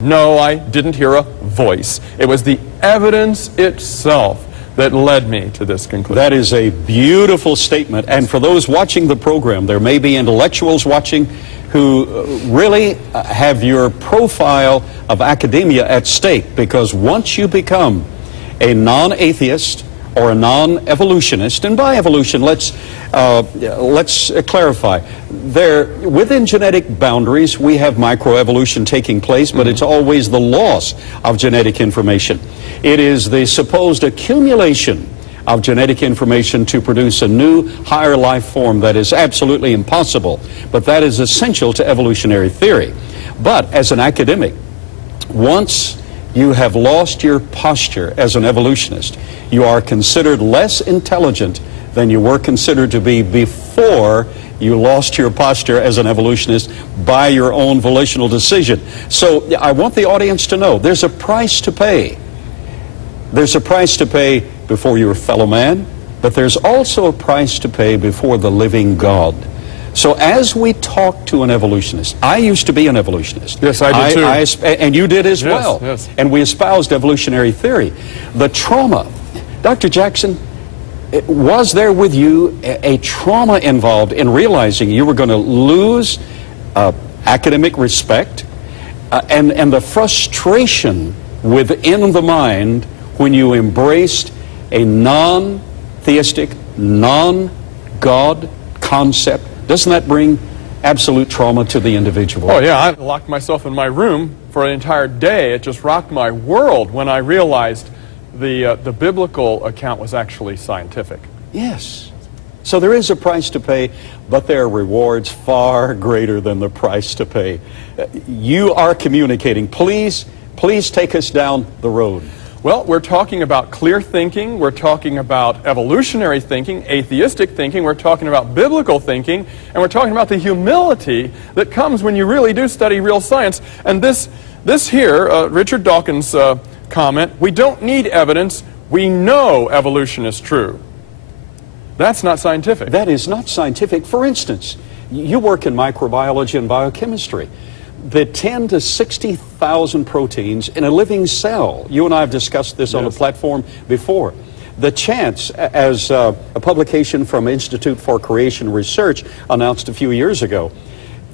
No, I didn't hear a voice. It was the evidence itself that led me to this conclusion. That is a beautiful statement. And for those watching the program, there may be intellectuals watching who really have your profile of academia at stake, because once you become a non-atheist or a non-evolutionist, and by evolution, let's clarify. Within genetic boundaries, we have microevolution taking place, but it's always the loss of genetic information. It is the supposed accumulation of genetic information to produce a new, higher life form that is absolutely impossible, but that is essential to evolutionary theory. But as an academic, once you have lost your posture as an evolutionist, you are considered less intelligent than you were considered to be before you lost your posture as an evolutionist by your own volitional decision. So I want the audience to know there's a price to pay. There's a price to pay before your fellow man, but there's also a price to pay before the living God. So as we talk to an evolutionist, I used to be an evolutionist. Yes, I did too. And you did as yes, well. Yes. And we espoused evolutionary theory. The trauma, Dr. Jackson, was there with you a trauma involved in realizing you were going to lose academic respect and the frustration within the mind when you embraced a non-theistic, non-God concept? Doesn't that bring absolute trauma to the individual? Oh yeah, I locked myself in my room for an entire day. It just rocked my world when I realized the biblical account was actually scientific. Yes. So there is a price to pay, but there are rewards far greater than the price to pay. You are communicating. Please take us down the road. Well, we're talking about clear thinking, we're talking about evolutionary thinking, atheistic thinking, we're talking about biblical thinking, and we're talking about the humility that comes when you really do study real science. And this here, Richard Dawkins' comment, we don't need evidence, we know evolution is true. That's not scientific. That is not scientific. For instance, you work in microbiology and biochemistry. The 10 to 60,000 proteins in a living cell. You and I have discussed this on the platform before. The chance, as a publication from Institute for Creation Research announced a few years ago,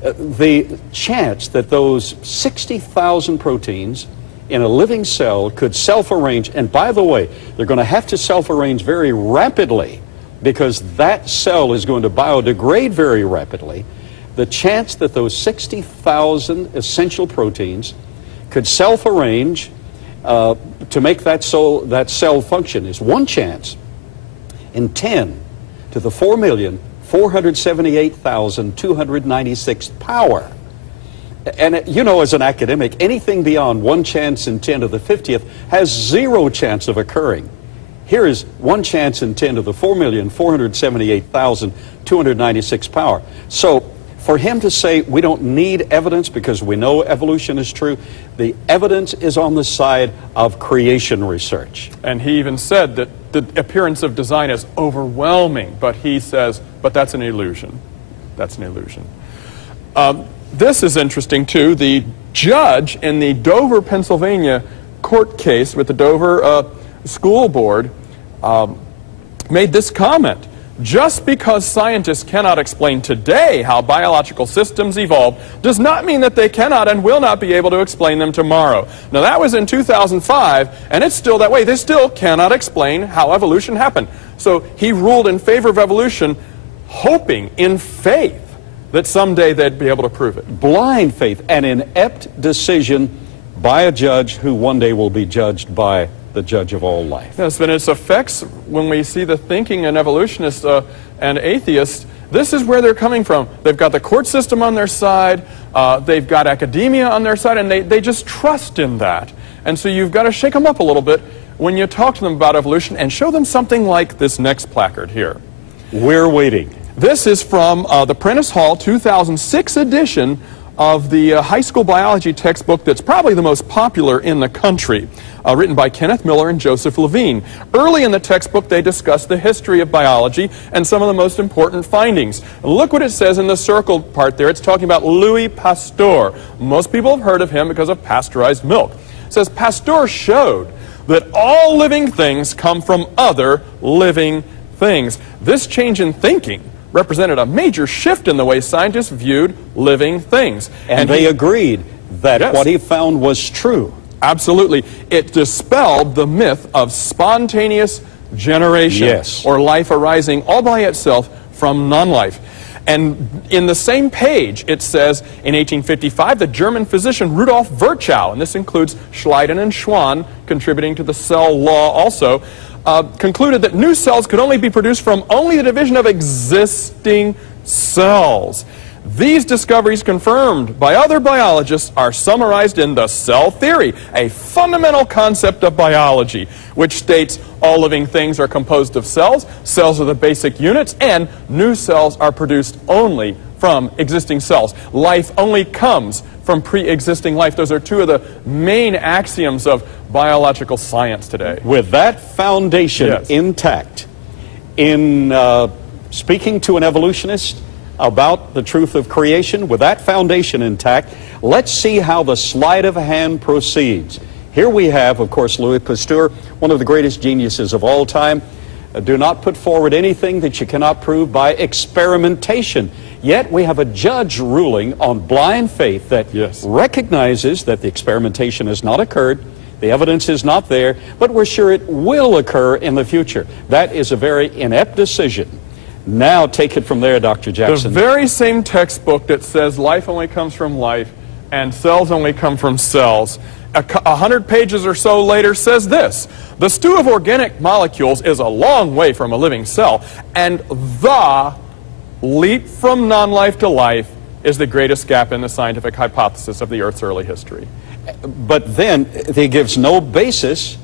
the chance that those 60,000 proteins in a living cell could self-arrange, and by the way, they're going to have to self-arrange very rapidly because that cell is going to biodegrade very rapidly. The chance that those 60,000 essential proteins could self-arrange to make that cell function is one chance in 10 to the 4,478,296 power. And you know, as an academic, anything beyond one chance in 10 to the 50th has zero chance of occurring. Here is one chance in 10 to the 4,478,296 power. So for him to say we don't need evidence because we know evolution is true, the evidence is on the side of creation research. And he even said that the appearance of design is overwhelming, but he says, but that's an illusion. That's an illusion. This is interesting too. The judge in the Dover, Pennsylvania court case with the Dover School Board made this comment. Just because scientists cannot explain today how biological systems evolve does not mean that they cannot and will not be able to explain them tomorrow. Now that was in 2005, and it's still that way. They still cannot explain how evolution happened. So he ruled in favor of evolution, hoping in faith that someday they'd be able to prove it. Blind faith, an inept decision by a judge who one day will be judged by the judge of all life. Yes, and its effects when we see the thinking in evolutionists and atheists, this is where they're coming from. They've got the court system on their side, they've got academia on their side, and they just trust in that. And so you've got to shake them up a little bit when you talk to them about evolution and show them something like this next placard here. We're waiting. This is from the Prentice Hall 2006 edition of the high school biology textbook that's probably the most popular in the country, written by Kenneth Miller and Joseph Levine. Early in the textbook, they discuss the history of biology and some of the most important findings. Look what it says in the circled part there. It's talking about Louis Pasteur. Most people have heard of him because of pasteurized milk. It says, Pasteur showed that all living things come from other living things. This change in thinking represented a major shift in the way scientists viewed living things. And they agreed that Yes. what he found was true. Absolutely. It dispelled the myth of spontaneous generation, Yes. or life arising all by itself from non-life. And in the same page, it says, in 1855, the German physician Rudolf Virchow, and this includes Schleiden and Schwann, contributing to the cell law also, concluded that new cells could only be produced from only the division of existing cells. These discoveries, confirmed by other biologists, are summarized in the cell theory, a fundamental concept of biology, which states all living things are composed of cells, cells are the basic units, and new cells are produced only from existing cells. Life only comes from pre-existing life. Those are two of the main axioms of biological science today. With that foundation Yes. intact, in speaking to an evolutionist about the truth of creation, with that foundation intact, let's see how the sleight of hand proceeds. Here we have, of course, Louis Pasteur, one of the greatest geniuses of all time. Do not put forward anything that you cannot prove by experimentation. Yet we have a judge ruling on blind faith that Yes. recognizes that the experimentation has not occurred, the evidence is not there, but we're sure it will occur in the future. That is a very inept decision. Now take it from there, Dr. The Jackson. very same textbook that says life only comes from life and cells only come from cells, 100 pages or so later says this: the stew of organic molecules is a long way from a living cell, and the leap from non-life to life is the greatest gap in the scientific hypothesis of the Earth's early history. But then he gives no basis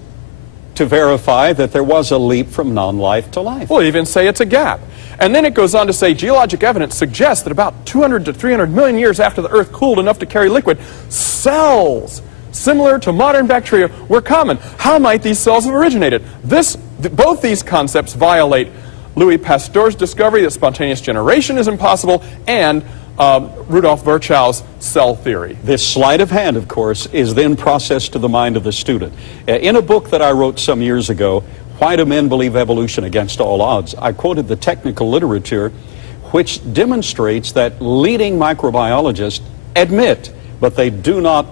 to verify that there was a leap from non-life to life. We'll even say it's a gap. And then it goes on to say geologic evidence suggests that about 200 to 300 million years after the Earth cooled enough to carry liquid, cells similar to modern bacteria were common. How might these cells have originated? Both these concepts violate Louis Pasteur's discovery that spontaneous generation is impossible and Rudolf Virchow's cell theory. This sleight of hand, of course, is then processed to the mind of the student. In a book that I wrote some years ago, Why Do Men Believe Evolution Against All Odds?, I quoted the technical literature which demonstrates that leading microbiologists admit, but they do not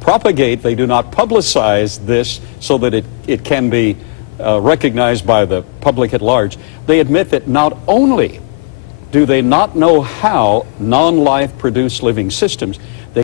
propagate, they do not publicize this so that it can be recognized by the public at large. They admit that not only do they not know how non-life produce living systems,